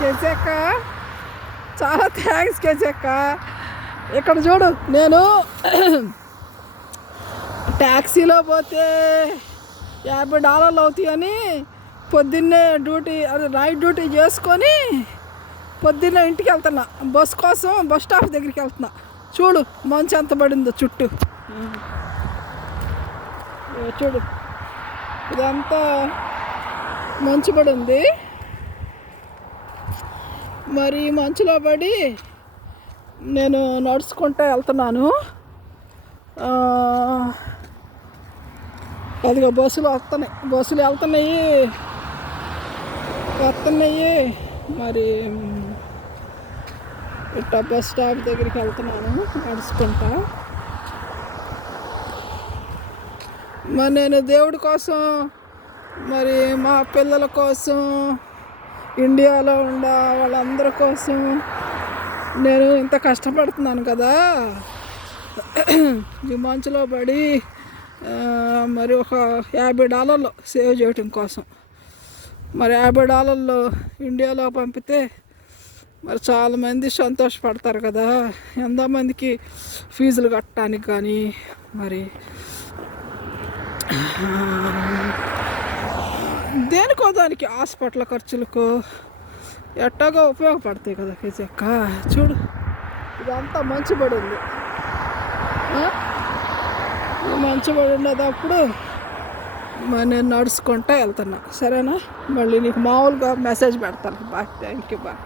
కేసక్క, చాలా థ్యాంక్స్ కేసక్క. ఇక్కడ చూడు, నేను ట్యాక్సీలో పోతే $50 అవుతాయని పొద్దున్నే డ్యూటీ, అది నైట్ డ్యూటీ చేసుకొని పొద్దున్నే ఇంటికి వెళ్తున్నా. బస్ కోసం బస్ స్టాప్ దగ్గరికి వెళ్తున్నా. చూడు మంచు ఎంత పడిందో చుట్టూ. చూడు ఇదంతా మంచు పడి ఉంది. మరి మంచులో పడి నేను నడుచుకుంటూ వెళ్తున్నాను. అదిగో బస్సులు వస్తున్నాయి. మరి ఇట్లా బస్ స్టాప్ దగ్గరికి వెళ్తున్నాను నడుచుకుంటా. మరి నేను దేవుడి కోసం, మరి మా పిల్లల కోసం, ఇండియాలో ఉన్న వాళ్ళందరి కోసం నేను ఇంత కష్టపడుతున్నాను కదా. ఈ మంచులో పడి మరి ఒక $50 సేవ్ చేయటం కోసం. మరి $50 ఇండియాలో పంపితే మరి చాలామంది సంతోషపడతారు కదా. ఎంతోమందికి ఫీజులు కట్టడానికి కానీ, మరి దేనికో దానికి హాస్పిటల్ ఖర్చులకు ఎట్టాగా ఉపయోగపడతాయి కదా కేసక్క. చూడు ఇదంతా మంచు పడి ఉంది. మంచు పడి ఉండేటప్పుడు మరి నేను నడుచుకుంటా వెళ్తున్నా. సరేనా? మళ్ళీ నీకు మామూలుగా మెసేజ్ పెడతాను. Bye, thank you, bye.